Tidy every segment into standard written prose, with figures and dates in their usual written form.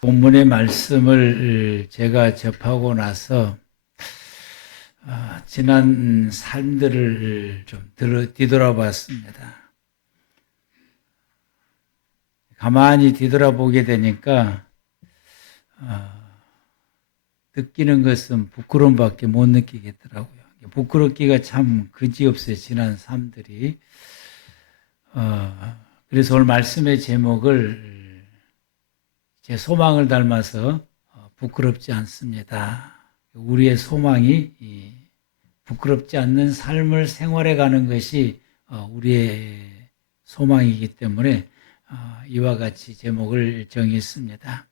본문의 말씀을 제가 접하고 나서 지난 삶들을 좀 뒤돌아봤습니다. 가만히 뒤돌아보게 되니까 느끼는 것은 부끄러움밖에 못 느끼겠더라고요. 부끄럽기가 참 그지없어요. 지난 삶들이. 그래서 오늘 말씀의 제목을 제 소망을 닮아서 부끄럽지 않습니다. 우리의 소망이 부끄럽지 않는 삶을 생활해 가는 것이 우리의 소망이기 때문에 이와 같이 제목을 정했습니다.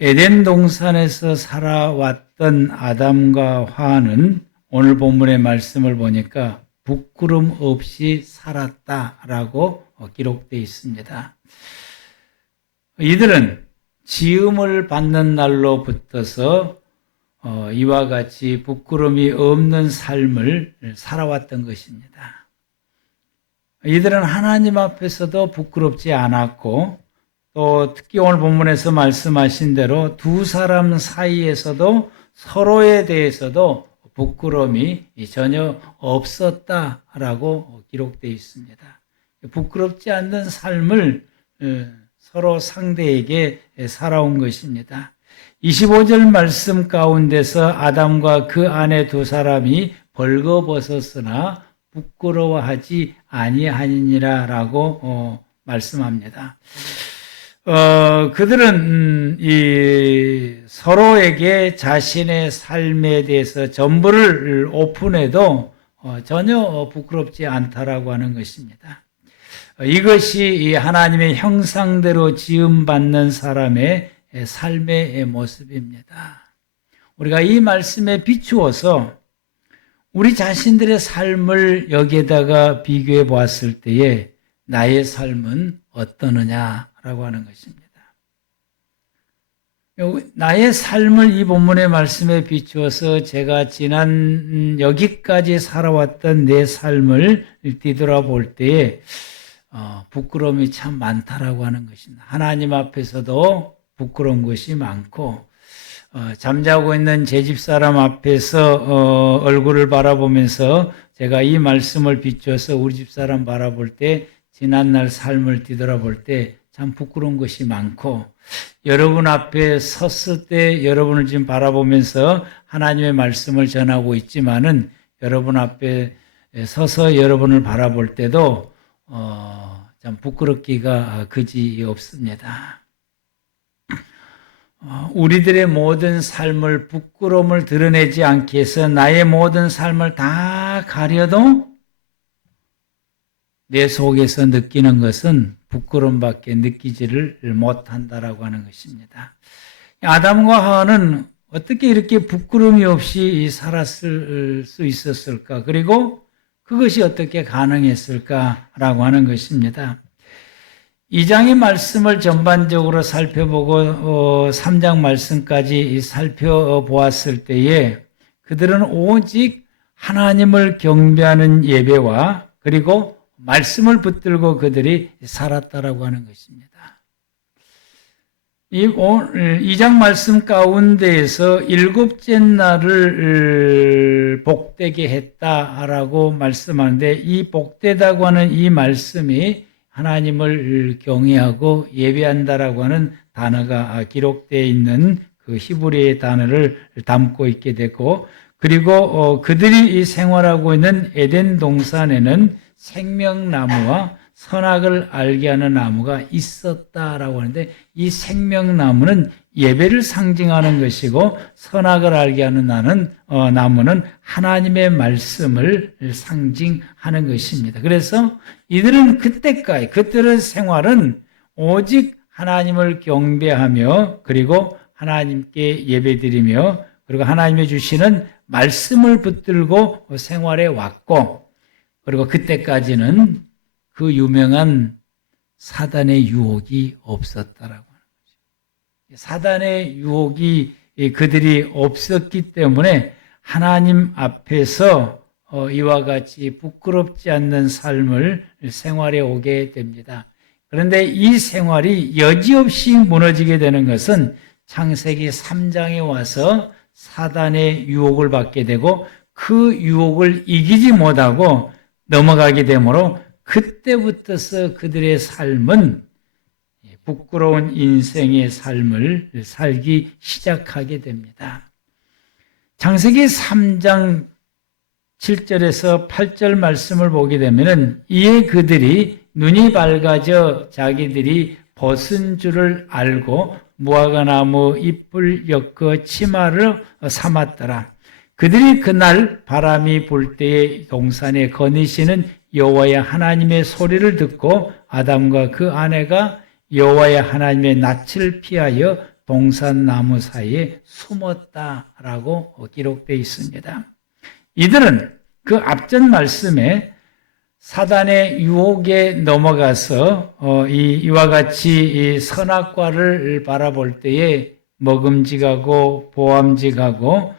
에덴 동산에서 살아왔던 아담과 하와는 오늘 본문의 말씀을 보니까 부끄럼 없이 살았다라고 기록되어 있습니다. 이들은 지음을 받는 날로부터서 이와 같이 부끄러움이 없는 삶을 살아왔던 것입니다. 이들은 하나님 앞에서도 부끄럽지 않았고 또 특히 오늘 본문에서 말씀하신 대로 두 사람 사이에서도 서로에 대해서도 부끄러움이 전혀 없었다라고 기록되어 있습니다. 부끄럽지 않는 삶을 서로 상대에게 살아온 것입니다. 25절 말씀 가운데서 아담과 그 아내 두 사람이 벌거벗었으나 부끄러워하지 아니하니라 라고 말씀합니다. 그들은 서로에게 자신의 삶에 대해서 전부를 오픈해도 전혀 부끄럽지 않다라고 하는 것입니다. 이것이 하나님의 형상대로 지음받는 사람의 삶의 모습입니다. 우리가 이 말씀에 비추어서 우리 자신들의 삶을 여기에다가 비교해 보았을 때에 나의 삶은 어떠느냐라고 하는 것입니다. 나의 삶을 이 본문의 말씀에 비추어서 제가 지난 여기까지 살아왔던 내 삶을 뒤돌아볼 때에 부끄러움이 참 많다라고 하는 것입니다. 하나님 앞에서도 부끄러운 것이 많고 잠자고 있는 제 집사람 앞에서 얼굴을 바라보면서 제가 이 말씀을 비추어서 우리 집사람 바라볼 때 지난날 삶을 뒤돌아볼 때 참 부끄러운 것이 많고 여러분 앞에 섰을 때 여러분을 지금 바라보면서 하나님의 말씀을 전하고 있지만은 여러분 앞에 서서 여러분을 바라볼 때도 참 부끄럽기가 그지 없습니다. 우리들의 모든 삶을 부끄러움을 드러내지 않기 위해서 나의 모든 삶을 다 가려도 내 속에서 느끼는 것은 부끄러움밖에 느끼지를 못한다라고 하는 것입니다. 아담과 하와는 어떻게 이렇게 부끄러움이 없이 살았을 수 있었을까? 그리고 그것이 어떻게 가능했을까라고 하는 것입니다. 2장의 말씀을 전반적으로 살펴보고 3장 말씀까지 살펴보았을 때에 그들은 오직 하나님을 경배하는 예배와 그리고 말씀을 붙들고 그들이 살았다라고 하는 것입니다. 이 2장 말씀 가운데에서 일곱째 날을 복되게 했다라고 말씀하는데 이 복되다고 하는 이 말씀이 하나님을 경외하고 예배한다라고 하는 단어가 기록되어 있는 그 히브리의 단어를 담고 있게 되고 그리고 그들이 생활하고 있는 에덴 동산에는 생명나무와 선악을 알게 하는 나무가 있었다라고 하는데 이 생명나무는 예배를 상징하는 것이고 선악을 알게 하는 나무는 하나님의 말씀을 상징하는 것입니다. 그래서 이들은 그들의 생활은 오직 하나님을 경배하며 그리고 하나님께 예배드리며 그리고 하나님이 주시는 말씀을 붙들고 생활해 왔고 그리고 그때까지는 그 유명한 사단의 유혹이 없었다라고 하는 거죠. 사단의 유혹이 그들이 없었기 때문에 하나님 앞에서 이와 같이 부끄럽지 않는 삶을 생활해 오게 됩니다. 그런데 이 생활이 여지없이 무너지게 되는 것은 창세기 3장에 와서 사단의 유혹을 받게 되고 그 유혹을 이기지 못하고 넘어가게 되므로 그때부터서 그들의 삶은 부끄러운 인생의 삶을 살기 시작하게 됩니다. 창세기 3장 7절에서 8절 말씀을 보게 되면 이에 그들이 눈이 밝아져 자기들이 벗은 줄을 알고 무화과 나무 잎을 엮어 치마를 삼았더라. 그들이 그날 바람이 불 때에 동산에 거니시는 여호와의 하나님의 소리를 듣고 아담과 그 아내가 여호와의 하나님의 낯을 피하여 동산 나무 사이에 숨었다라고 기록되어 있습니다. 이들은 그 앞전 말씀에 사단의 유혹에 넘어가서 이와 같이 이 선악과를 바라볼 때에 먹음직하고 보암직하고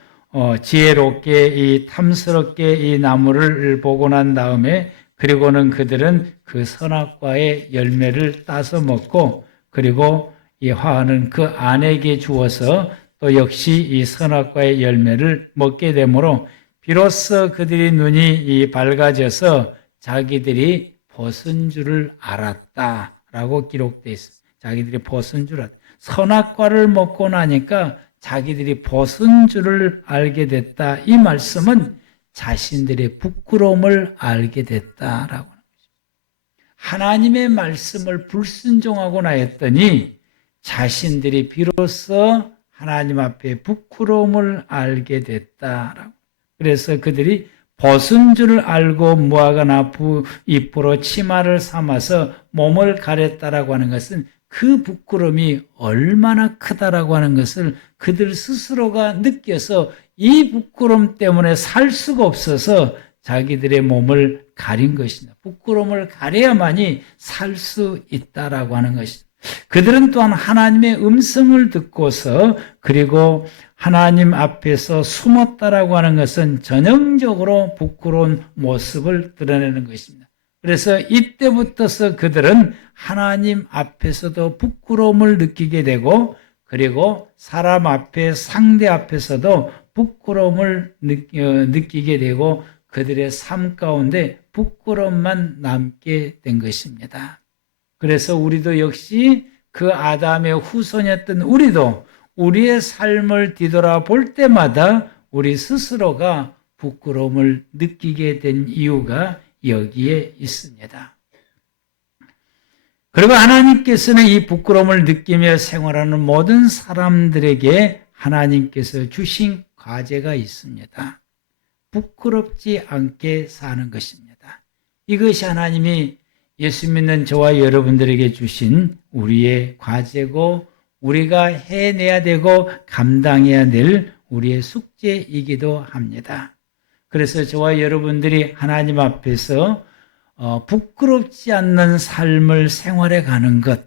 지혜롭게 이 탐스럽게 이 나무를 보고 난 다음에 그리고는 그들은 그 선악과의 열매를 따서 먹고 그리고 이 화는 그 아내에게 주어서 또 역시 이 선악과의 열매를 먹게 되므로 비로소 그들이 눈이 밝아져서 자기들이 벗은 줄을 알았다라고 기록되어 있습니다. 자기들이 벗은 줄 알았다. 선악과를 먹고 나니까 자기들이 벗은 줄을 알게 됐다. 이 말씀은 자신들의 부끄러움을 알게 됐다라고 하는 것입니다. 하나님의 말씀을 불순종하고 나였더니 자신들이 비로소 하나님 앞에 부끄러움을 알게 됐다라고. 그래서 그들이 벗은 줄을 알고 무화과 나무 잎으로 치마를 삼아서 몸을 가렸다라고 하는 것은 그 부끄러움이 얼마나 크다라고 하는 것을 그들 스스로가 느껴서 이 부끄러움 때문에 살 수가 없어서 자기들의 몸을 가린 것입니다. 부끄러움을 가려야만이 살 수 있다라고 하는 것입니다. 그들은 또한 하나님의 음성을 듣고서 그리고 하나님 앞에서 숨었다라고 하는 것은 전형적으로 부끄러운 모습을 드러내는 것입니다. 그래서 이때부터서 그들은 하나님 앞에서도 부끄러움을 느끼게 되고 그리고 사람 앞에 상대 앞에서도 부끄러움을 느끼게 되고 그들의 삶 가운데 부끄러움만 남게 된 것입니다. 그래서 우리도 역시 그 아담의 후손이었던 우리도 우리의 삶을 뒤돌아볼 때마다 우리 스스로가 부끄러움을 느끼게 된 이유가 여기에 있습니다. 그리고 하나님께서는 이 부끄러움을 느끼며 생활하는 모든 사람들에게 하나님께서 주신 과제가 있습니다. 부끄럽지 않게 사는 것입니다. 이것이 하나님이 예수 믿는 저와 여러분들에게 주신 우리의 과제고 우리가 해내야 되고 감당해야 될 우리의 숙제이기도 합니다. 그래서 저와 여러분들이 하나님 앞에서 부끄럽지 않는 삶을 생활해 가는 것,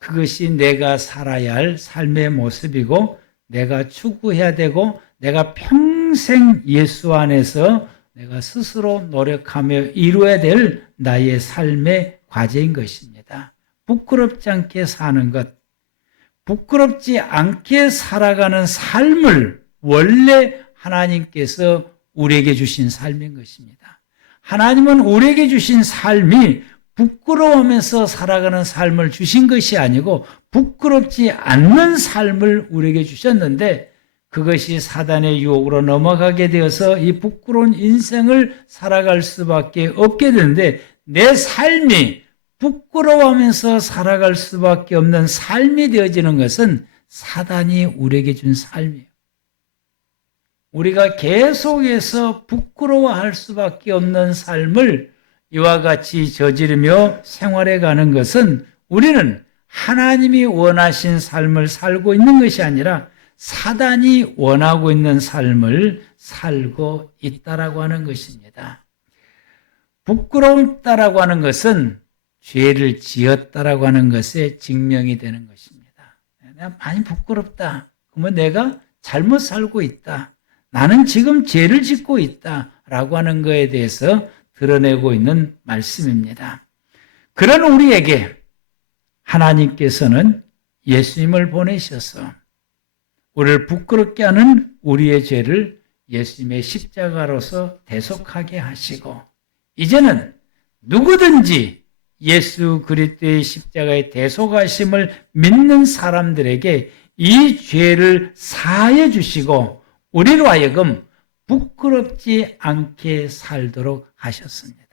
그것이 내가 살아야 할 삶의 모습이고 내가 추구해야 되고 내가 평생 예수 안에서 내가 스스로 노력하며 이루어야 될 나의 삶의 과제인 것입니다. 부끄럽지 않게 사는 것, 부끄럽지 않게 살아가는 삶을 원래 하나님께서 우리에게 주신 삶인 것입니다. 하나님은 우리에게 주신 삶이 부끄러워하면서 살아가는 삶을 주신 것이 아니고 부끄럽지 않는 삶을 우리에게 주셨는데 그것이 사단의 유혹으로 넘어가게 되어서 이 부끄러운 인생을 살아갈 수밖에 없게 되는데 내 삶이 부끄러워하면서 살아갈 수밖에 없는 삶이 되어지는 것은 사단이 우리에게 준 삶이에요. 우리가 계속해서 부끄러워할 수밖에 없는 삶을 이와 같이 저지르며 생활해 가는 것은 우리는 하나님이 원하신 삶을 살고 있는 것이 아니라 사단이 원하고 있는 삶을 살고 있다라고 하는 것입니다. 부끄럽다라고 하는 것은 죄를 지었다라고 하는 것에 증명이 되는 것입니다. 내가 많이 부끄럽다. 그러면 내가 잘못 살고 있다. 나는 지금 죄를 짓고 있다라고 하는 것에 대해서 드러내고 있는 말씀입니다. 그런 우리에게 하나님께서는 예수님을 보내셔서 우리를 부끄럽게 하는 우리의 죄를 예수님의 십자가로서 대속하게 하시고, 이제는 누구든지 예수 그리스도의 십자가의 대속하심을 믿는 사람들에게 이 죄를 사하여 주시고 우리로 하여금 부끄럽지 않게 살도록 하셨습니다.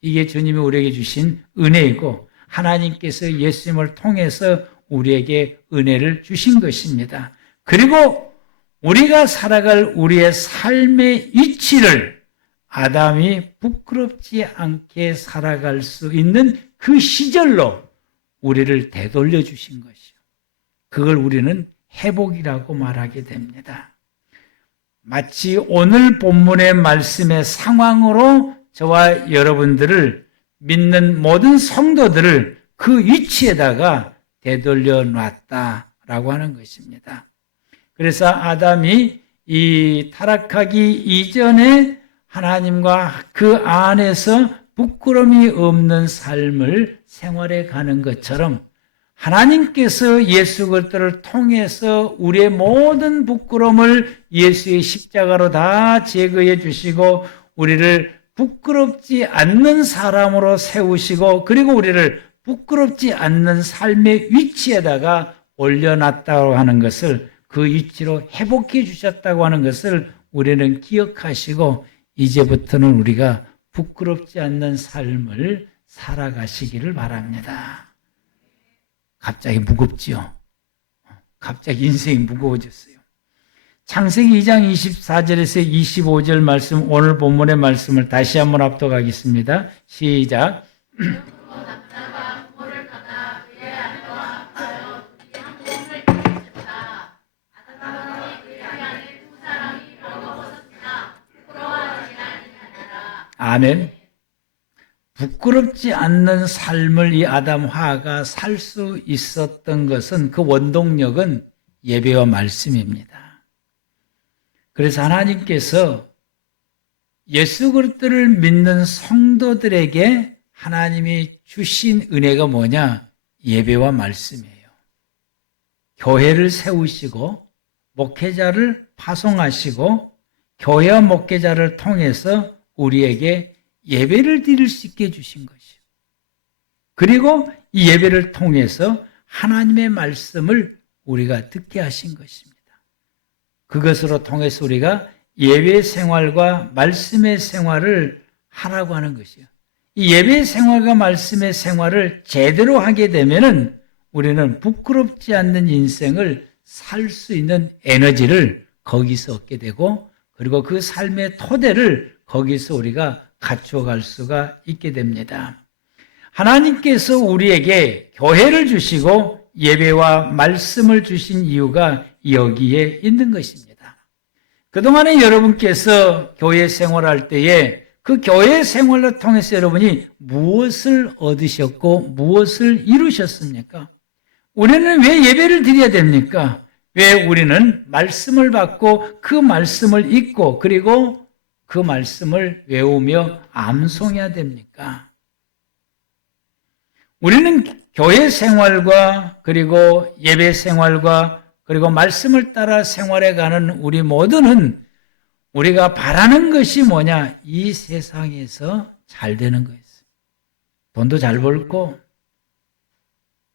이게 주님이 우리에게 주신 은혜이고 하나님께서 예수님을 통해서 우리에게 은혜를 주신 것입니다. 그리고 우리가 살아갈 우리의 삶의 위치를 아담이 부끄럽지 않게 살아갈 수 있는 그 시절로 우리를 되돌려 주신 것이요. 그걸 우리는 회복이라고 말하게 됩니다. 마치 오늘 본문의 말씀의 상황으로 저와 여러분들을 믿는 모든 성도들을 그 위치에다가 되돌려 놨다라고 하는 것입니다. 그래서 아담이 이 타락하기 이전에 하나님과 그 안에서 부끄러움이 없는 삶을 생활해 가는 것처럼 하나님께서 예수 그리스도를 통해서 우리의 모든 부끄러움을 예수의 십자가로 다 제거해 주시고 우리를 부끄럽지 않는 사람으로 세우시고 그리고 우리를 부끄럽지 않는 삶의 위치에다가 올려놨다고 하는 것을 그 위치로 회복해 주셨다고 하는 것을 우리는 기억하시고 이제부터는 우리가 부끄럽지 않는 삶을 살아가시기를 바랍니다. 갑자기 무겁지요? 갑자기 인생이 무거워졌어요. 창세기 2장 24절에서 25절 말씀, 오늘 본문의 말씀을 다시 한번 압독하겠습니다. 시작. 아멘. 부끄럽지 않는 삶을 이 아담 하가 살 수 있었던 것은 그 원동력은 예배와 말씀입니다. 그래서 하나님께서 예수 그리스도를 믿는 성도들에게 하나님이 주신 은혜가 뭐냐? 예배와 말씀이에요. 교회를 세우시고 목회자를 파송하시고 교회와 목회자를 통해서 우리에게 예배를 드릴 수 있게 해주신 것이요. 그리고 이 예배를 통해서 하나님의 말씀을 우리가 듣게 하신 것입니다. 그것으로 통해서 우리가 예배 생활과 말씀의 생활을 하라고 하는 것이요. 이 예배 생활과 말씀의 생활을 제대로 하게 되면은 우리는 부끄럽지 않는 인생을 살 수 있는 에너지를 거기서 얻게 되고 그리고 그 삶의 토대를 거기서 우리가 갖춰갈 수가 있게 됩니다. 하나님께서 우리에게 교회를 주시고 예배와 말씀을 주신 이유가 여기에 있는 것입니다. 그동안에 여러분께서 교회 생활할 때에 그 교회 생활을 통해서 여러분이 무엇을 얻으셨고 무엇을 이루셨습니까? 우리는 왜 예배를 드려야 됩니까? 왜 우리는 말씀을 받고 그 말씀을 읽고 그리고 그 말씀을 외우며 암송해야 됩니까? 우리는 교회 생활과 그리고 예배 생활과 그리고 말씀을 따라 생활해가는 우리 모두는 우리가 바라는 것이 뭐냐? 이 세상에서 잘 되는 거였어요. 돈도 잘 벌고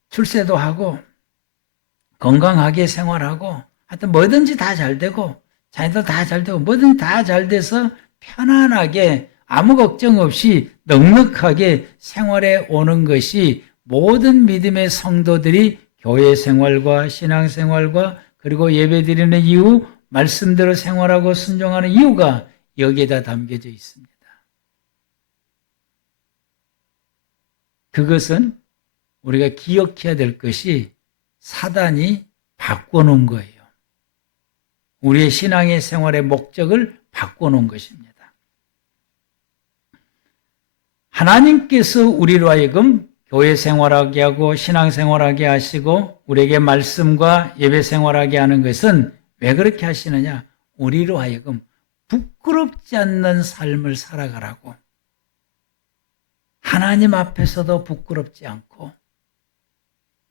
출세도 하고 건강하게 생활하고 하여튼 뭐든지 다 잘 되고 자녀도 다 잘 되고 뭐든지 다 잘 돼서 편안하게 아무 걱정 없이 넉넉하게 생활해 오는 것이 모든 믿음의 성도들이 교회 생활과 신앙 생활과 그리고 예배 드리는 이유, 말씀대로 생활하고 순종하는 이유가 여기에다 담겨져 있습니다. 그것은 우리가 기억해야 될 것이 사단이 바꿔놓은 거예요. 우리의 신앙의 생활의 목적을 바꿔놓은 것입니다. 하나님께서 우리로 하여금 교회 생활하게 하고 신앙 생활하게 하시고 우리에게 말씀과 예배 생활하게 하는 것은 왜 그렇게 하시느냐? 우리로 하여금 부끄럽지 않는 삶을 살아가라고. 하나님 앞에서도 부끄럽지 않고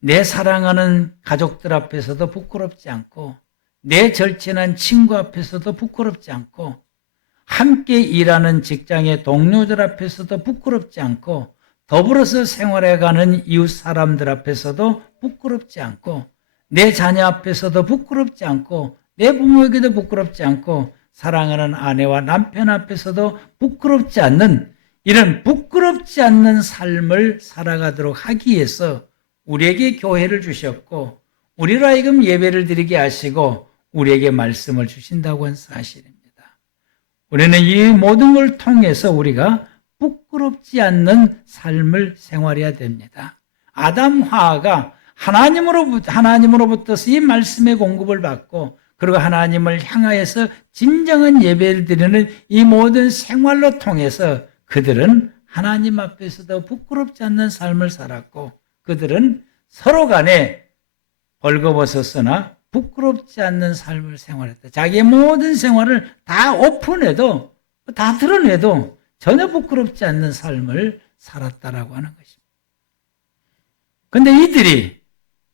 내 사랑하는 가족들 앞에서도 부끄럽지 않고 내 절친한 친구 앞에서도 부끄럽지 않고 함께 일하는 직장의 동료들 앞에서도 부끄럽지 않고 더불어서 생활해가는 이웃 사람들 앞에서도 부끄럽지 않고 내 자녀 앞에서도 부끄럽지 않고 내 부모에게도 부끄럽지 않고 사랑하는 아내와 남편 앞에서도 부끄럽지 않는 이런 부끄럽지 않는 삶을 살아가도록 하기 위해서 우리에게 교회를 주셨고 우리로 하여금 예배를 드리게 하시고 우리에게 말씀을 주신다고 하는 사실입니다. 우리는 이 모든 걸 통해서 우리가 부끄럽지 않는 삶을 생활해야 됩니다. 아담 하와가 하나님으로부터 이 말씀의 공급을 받고 그리고 하나님을 향하여서 진정한 예배를 드리는 이 모든 생활로 통해서 그들은 하나님 앞에서도 부끄럽지 않는 삶을 살았고 그들은 서로 간에 벌거벗었으나 부끄럽지 않는 삶을 생활했다. 자기의 모든 생활을 다 오픈해도 다 드러내도 전혀 부끄럽지 않는 삶을 살았다라고 하는 것입니다. 그런데 이들이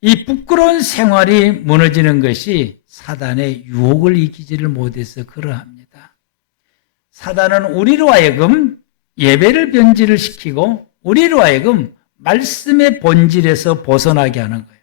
이 부끄러운 생활이 무너지는 것이 사단의 유혹을 이기지를 못해서 그러합니다. 사단은 우리로 하여금 예배를 변질을 시키고 우리로 하여금 말씀의 본질에서 벗어나게 하는 거예요.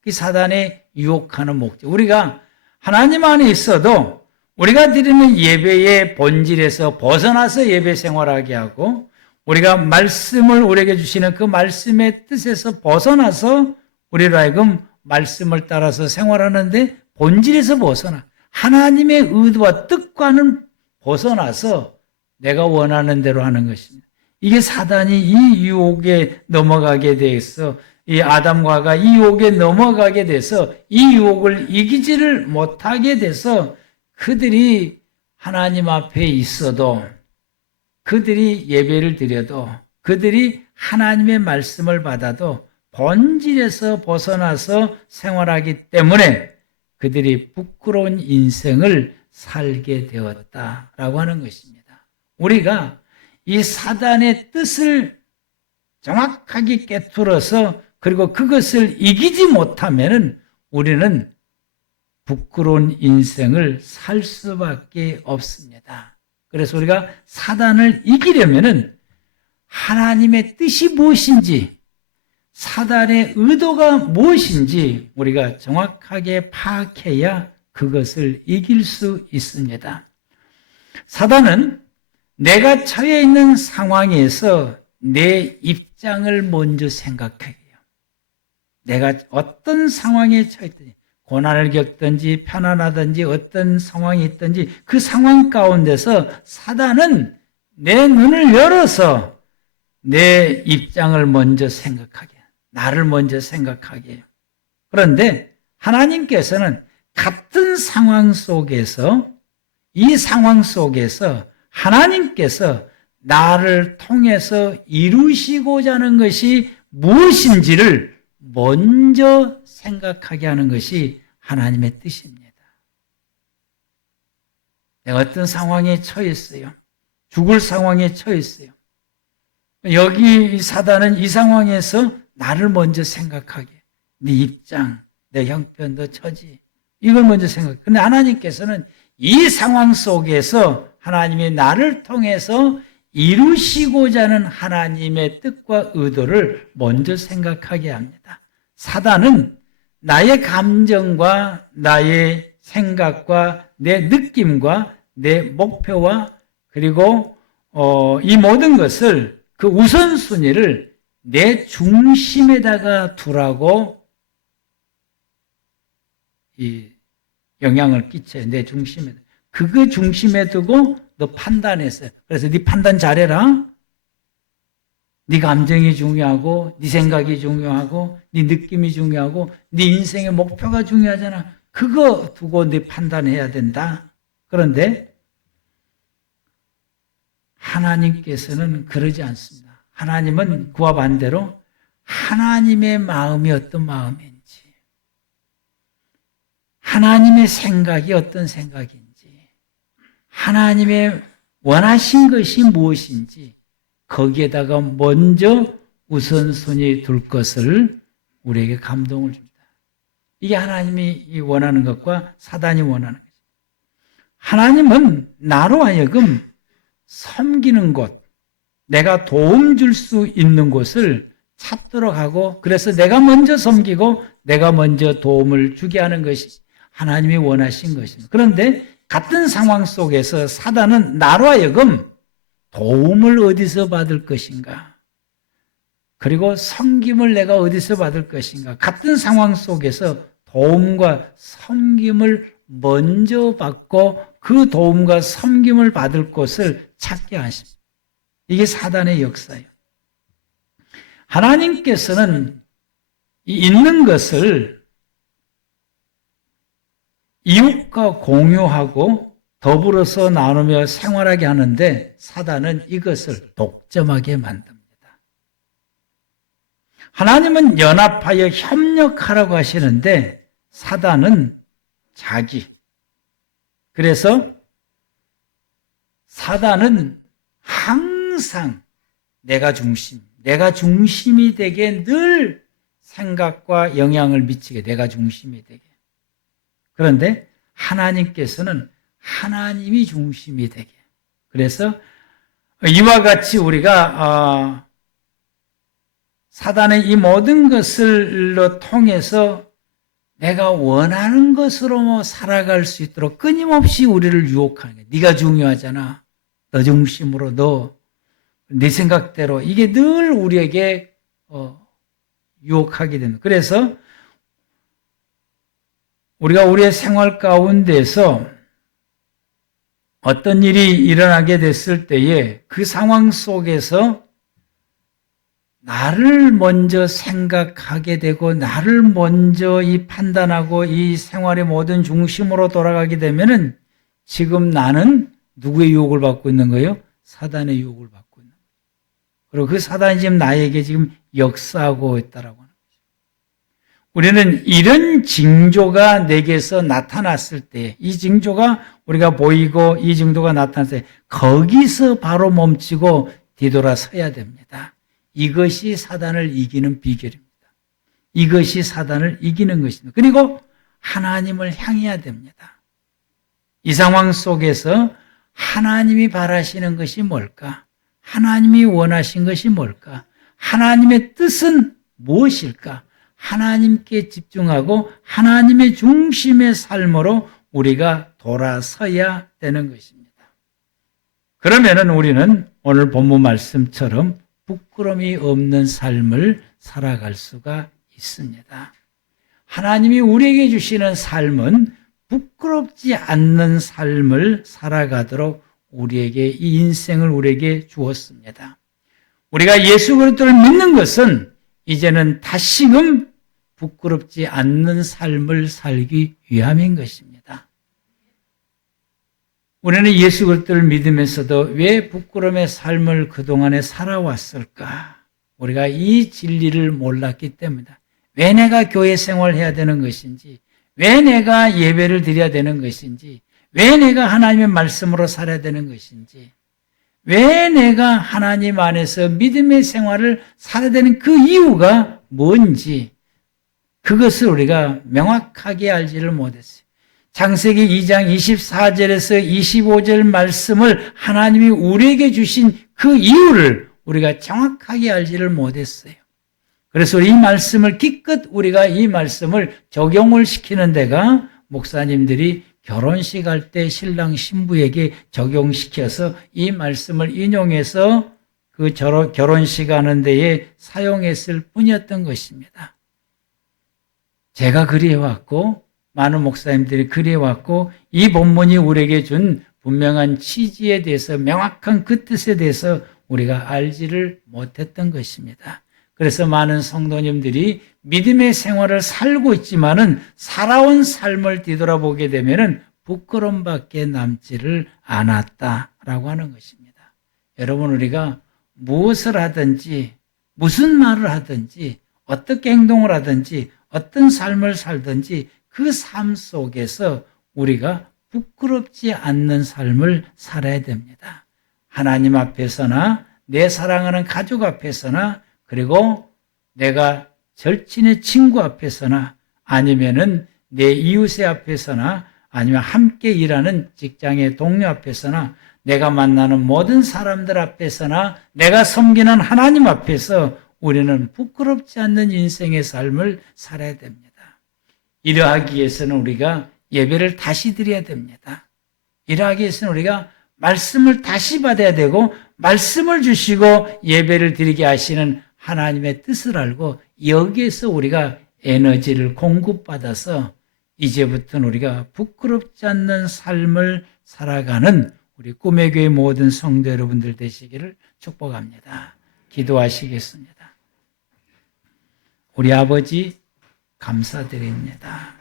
그 사단의 유혹하는 목적. 우리가 하나님 안에 있어도 우리가 드리는 예배의 본질에서 벗어나서 예배 생활하게 하고 우리가 말씀을 우리에게 주시는 그 말씀의 뜻에서 벗어나서 우리로 하여금 말씀을 따라서 생활하는데 본질에서 벗어나 하나님의 의도와 뜻과는 벗어나서 내가 원하는 대로 하는 것입니다. 이게 사단이 이 유혹에 넘어가게 돼서 이 아담과 하와가 이 유혹에 넘어가게 돼서 이 유혹을 이기지를 못하게 돼서 그들이 하나님 앞에 있어도 그들이 예배를 드려도 그들이 하나님의 말씀을 받아도 본질에서 벗어나서 생활하기 때문에 그들이 부끄러운 인생을 살게 되었다라고 하는 것입니다. 우리가 이 사단의 뜻을 정확하게 깨뚫어서 그리고 그것을 이기지 못하면 우리는 부끄러운 인생을 살 수밖에 없습니다. 그래서 우리가 사단을 이기려면 하나님의 뜻이 무엇인지 사단의 의도가 무엇인지 우리가 정확하게 파악해야 그것을 이길 수 있습니다. 사단은 내가 처해 있는 상황에서 내 입장을 먼저 생각해요. 내가 어떤 상황에 처했든지 고난을 겪든지 편안하든지 어떤 상황이 있든지 그 상황 가운데서 사단은 내 눈을 열어서 내 입장을 먼저 생각하게 해요. 나를 먼저 생각하게 해요. 그런데 하나님께서는 같은 상황 속에서 이 상황 속에서 하나님께서 나를 통해서 이루시고자 하는 것이 무엇인지를 먼저 생각하게 하는 것이 하나님의 뜻입니다. 내가 어떤 상황에 처했어요. 죽을 상황에 처했어요. 여기 사단은 이 상황에서 나를 먼저 생각하게, 네 입장, 내 형편, 너 처지 이걸 먼저 생각해. 그런데 하나님께서는 이 상황 속에서 하나님이 나를 통해서 이루시고자 하는 하나님의 뜻과 의도를 먼저 생각하게 합니다. 사단은 나의 감정과 나의 생각과 내 느낌과 내 목표와 그리고 이 모든 것을 그 우선순위를 내 중심에다가 두라고 이 영향을 끼쳐요. 내 중심에. 그거 중심에 두고 너 판단했어요. 그래서 네 판단 잘해라. 네 감정이 중요하고 네 생각이 중요하고 네 느낌이 중요하고 네 인생의 목표가 중요하잖아. 그거 두고 네 판단해야 된다. 그런데 하나님께서는 그러지 않습니다. 하나님은 그와 반대로 하나님의 마음이 어떤 마음인지 하나님의 생각이 어떤 생각인지 하나님의 원하신 것이 무엇인지 거기에다가 먼저 우선순위 둘 것을 우리에게 감동을 줍니다. 이게 하나님이 원하는 것과 사단이 원하는 거죠. 하나님은 나로 하여금 섬기는 곳, 내가 도움 줄 수 있는 곳을 찾도록 하고, 그래서 내가 먼저 섬기고 내가 먼저 도움을 주게 하는 것이 하나님이 원하신 것입니다. 그런데 같은 상황 속에서 사단은 나로 하여금 도움을 어디서 받을 것인가, 그리고 섬김을 내가 어디서 받을 것인가, 같은 상황 속에서 도움과 섬김을 먼저 받고 그 도움과 섬김을 받을 곳을 찾게 하십니다. 이게 사단의 역사예요. 하나님께서는 있는 것을 이웃과 공유하고 더불어서 나누며 생활하게 하는데, 사단은 이것을 독점하게 만듭니다. 하나님은 연합하여 협력하라고 하시는데 사단은 자기. 그래서 사단은 항상 내가 중심이 되게 늘 생각과 영향을 미치게, 내가 중심이 되게. 그런데 하나님께서는 하나님이 중심이 되게. 그래서 이와 같이 우리가 사단의 이 모든 것을 통해서 내가 원하는 것으로 살아갈 수 있도록 끊임없이 우리를 유혹하는 거예요. 네가 중요하잖아. 너 중심으로 네 생각대로, 이게 늘 우리에게 유혹하게 됩니다. 그래서 우리가 우리의 생활 가운데서 어떤 일이 일어나게 됐을 때에 그 상황 속에서 나를 먼저 생각하게 되고 나를 먼저 이 판단하고 이 생활의 모든 중심으로 돌아가게 되면은 지금 나는 누구의 유혹을 받고 있는 거예요? 사단의 유혹을 받고 있는 거예요. 그리고 그 사단이 지금 나에게 지금 역사하고 있다라고 하는 거죠. 우리는 이런 징조가 내게서 나타났을 때, 이 징조가 우리가 보이고 이 징조가 나타났을 때 거기서 바로 멈추고 뒤돌아서야 됩니다. 이것이 사단을 이기는 비결입니다. 이것이 사단을 이기는 것입니다. 그리고 하나님을 향해야 됩니다. 이 상황 속에서 하나님이 바라시는 것이 뭘까? 하나님이 원하신 것이 뭘까? 하나님의 뜻은 무엇일까? 하나님께 집중하고 하나님의 중심의 삶으로 우리가 돌아서야 되는 것입니다. 그러면은 우리는 오늘 본문 말씀처럼 부끄러움이 없는 삶을 살아갈 수가 있습니다. 하나님이 우리에게 주시는 삶은 부끄럽지 않는 삶을 살아가도록 우리에게 이 인생을 우리에게 주었습니다. 우리가 예수 그리스도를 믿는 것은 이제는 다시금 부끄럽지 않는 삶을 살기 위함인 것입니다. 우리는 예수 그리스도를 믿으면서도 왜 부끄러움의 삶을 그동안에 살아왔을까? 우리가 이 진리를 몰랐기 때문이다. 왜 내가 교회 생활을 해야 되는 것인지, 왜 내가 예배를 드려야 되는 것인지, 왜 내가 하나님의 말씀으로 살아야 되는 것인지, 왜 내가 하나님 안에서 믿음의 생활을 살아야 되는 그 이유가 뭔지, 그것을 우리가 명확하게 알지를 못했어요. 창세기 2장 24절에서 25절 말씀을 하나님이 우리에게 주신 그 이유를 우리가 정확하게 알지를 못했어요. 그래서 이 말씀을 기껏 우리가 이 말씀을 적용을 시키는 데가 목사님들이 결혼식 할 때 신랑 신부에게 적용시켜서 이 말씀을 인용해서 그 결혼식 하는 데에 사용했을 뿐이었던 것입니다. 제가 그리해왔고 많은 목사님들이 그리해왔고 이 본문이 우리에게 준 분명한 취지에 대해서 명확한 그 뜻에 대해서 우리가 알지를 못했던 것입니다. 그래서 많은 성도님들이 믿음의 생활을 살고 있지만은 살아온 삶을 뒤돌아보게 되면은 부끄러움밖에 남지를 않았다라고 하는 것입니다. 여러분, 우리가 무엇을 하든지 무슨 말을 하든지 어떻게 행동을 하든지 어떤 삶을 살든지 그 삶 속에서 우리가 부끄럽지 않는 삶을 살아야 됩니다. 하나님 앞에서나 내 사랑하는 가족 앞에서나 그리고 내가 절친의 친구 앞에서나 아니면은 내 이웃의 앞에서나 아니면 함께 일하는 직장의 동료 앞에서나 내가 만나는 모든 사람들 앞에서나 내가 섬기는 하나님 앞에서 우리는 부끄럽지 않는 인생의 삶을 살아야 됩니다. 이러하기 위해서는 우리가 예배를 다시 드려야 됩니다. 이러하기 위해서는 우리가 말씀을 다시 받아야 되고 말씀을 주시고 예배를 드리게 하시는 하나님의 뜻을 알고 여기에서 우리가 에너지를 공급받아서 이제부터는 우리가 부끄럽지 않는 삶을 살아가는 우리 꿈의 교회 모든 성도 여러분들 되시기를 축복합니다. 기도하시겠습니다. 우리 아버지 감사드립니다.